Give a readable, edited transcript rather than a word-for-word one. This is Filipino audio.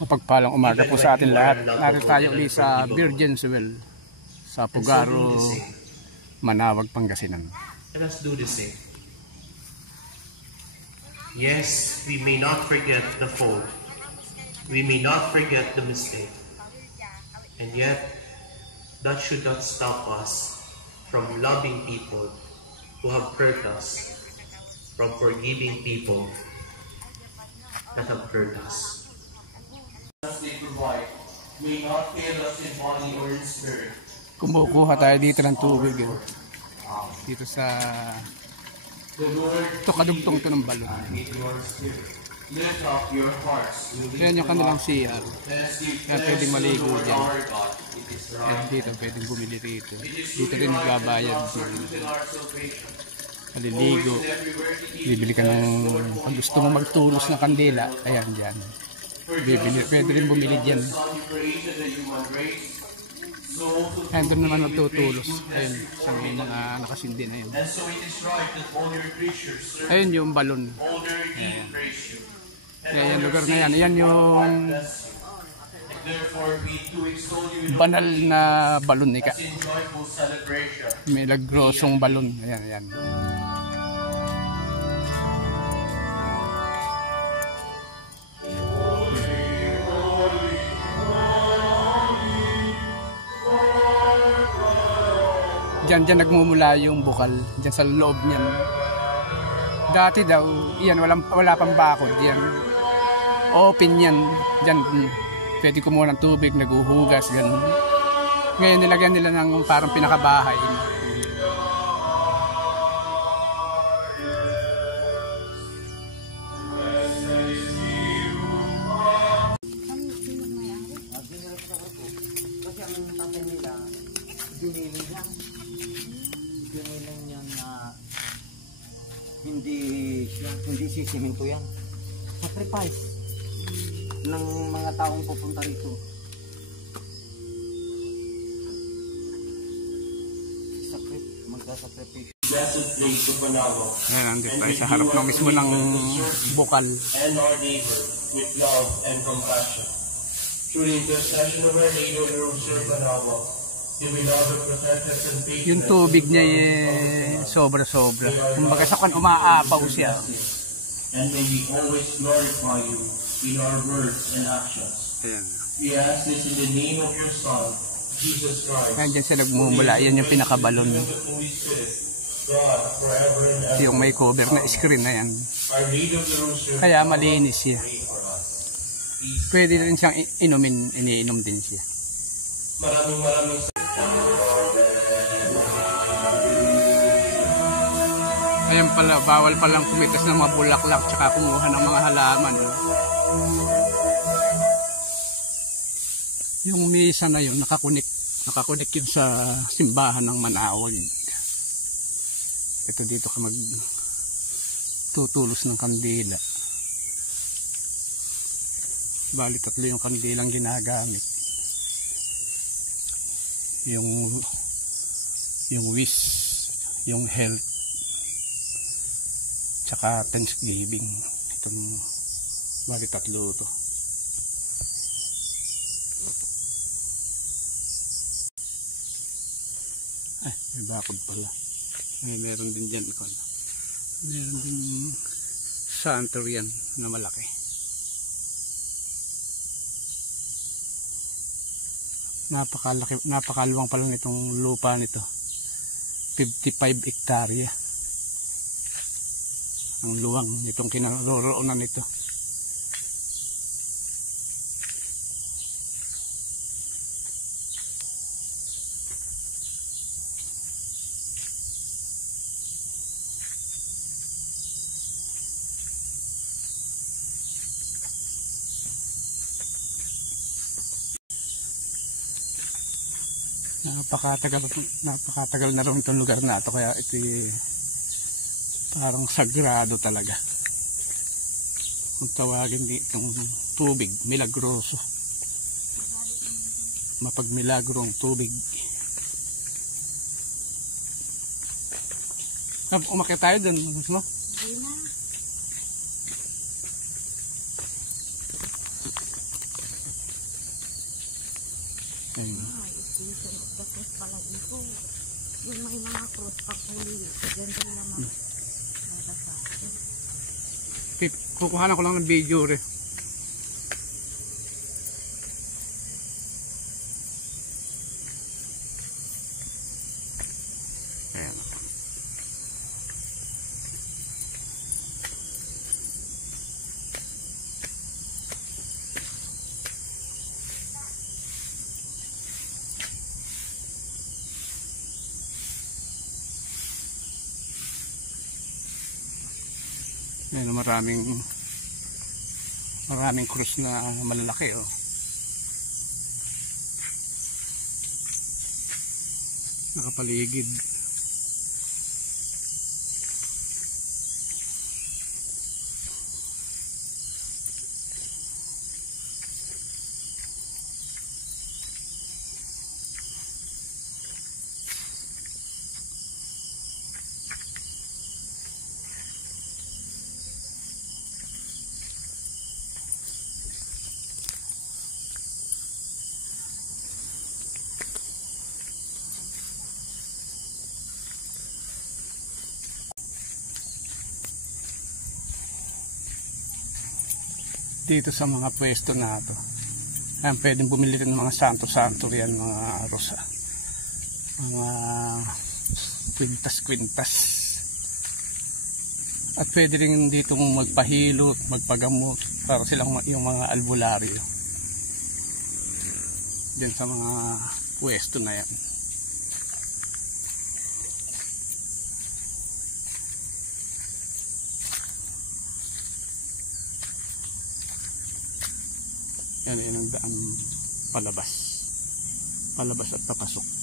Mapagpalang umaga po sa atin lahat. Narito tayo ulit sa Virgin's Well sa Pugaro, Manawag, Pangasinan. Let us do the same. Yes, we may not forget the fault. We may not forget the mistake. And yet, that should not stop us from loving people who have hurt us, from forgiving people that have hurt us. They provide may not fail us in body or in spirit. Kumukuha tayo dito ng tubig dito sa ito, kadugtong ito ng balon. Yan yung kanilang CR, kaya pwedeng maligo dyan. At dito pwedeng bumili rito. Dito rin magbabayad, maliligo, bibili ka ng pag gusto mo magtulos ng kandila, ayan dyan. Pwede rin bumili dyan. Ayan, doon naman magtutulos. Ayun, sa mga nakasindi na yun. Ayun yung balon. Ayan. Ayan, lugar na yan. Ayan yung banal na balon ika. May lagrosong balon. Ayan, ayan. Diyan nagmumula yung bukal, diyan sa loob niyan. Dati daw, iyan wala pang bakod diyan. Open yan. Diyan pwede kumuha ng tubig, naguhugas ganun. Ngayon nilagyan nila ng parang pinakabahay. Ginilang yan na hindi sisiminto yan. Sacrifice ng mga taong pupunta rito. Magsasacrifice. Blessed place of Manawag. Ayan, andito tayo sa harap ng mismo ng bukal. And our neighbor with love and compassion. Through the intercession of our neighbor, Rose of Manawag, yung tubig niya sobra-sobra. Kumbaga sa kan umaapaw siya. And may we always glorify you in our words and actions. Ayan. We ask this in the name of your Son, Jesus Christ. Ayan, dyan siya nagmumula. Yan yung pinakabalon. God, forever and ever. Yung may cover na screen na yan. Our Lady of the Rosary. Kaya malinis siya. Pwede rin siyang inumin, iniinom din siya. Maraming Ayan pala, bawal palang kumitas ng mga bulaklak tsaka kumuha ng mga halaman. Yung misa na yun, nakakunik yun sa simbahan ng Manawag. Ito dito ka magtutulos ng kandila. Bali 3 yung kandilang ginagamit. Yung wish, yung health, tsaka Thanksgiving. Itong bali 3 to. Ay, may bakod pala. Meron din dyan. Meron din santer yan na malaki. Napakaluwang pa lang itong lupa nito. 55 hektarya. Ang luwang nitong kinaroroonan nito. Napakatagal na rin itong lugar na ito, kaya ito parang sagrado talaga. Kung tawagin itong tubig, milagroso. Mapagmilagrong tubig. Umakyat tayo dun, gusto mo? Hindi na. Ayun. May station of the cross pala dito. Yung may mga cross papuli. Diyan din naman. Para sa akin. Kukuha na ko lang ng video rin. Ayan. Ayan, maraming krus na malalaki, oh. Nakapaligid. Dito sa mga pwesto na ito, ayan, pwedeng bumili rin ng mga santo-santo yan, mga rosa, mga kwintas-kwintas, at pwede rin dito magpahilot, magpagamot para silang yung mga albularyo dyan sa mga pwesto na yan. Yan ang daan palabas at papasok.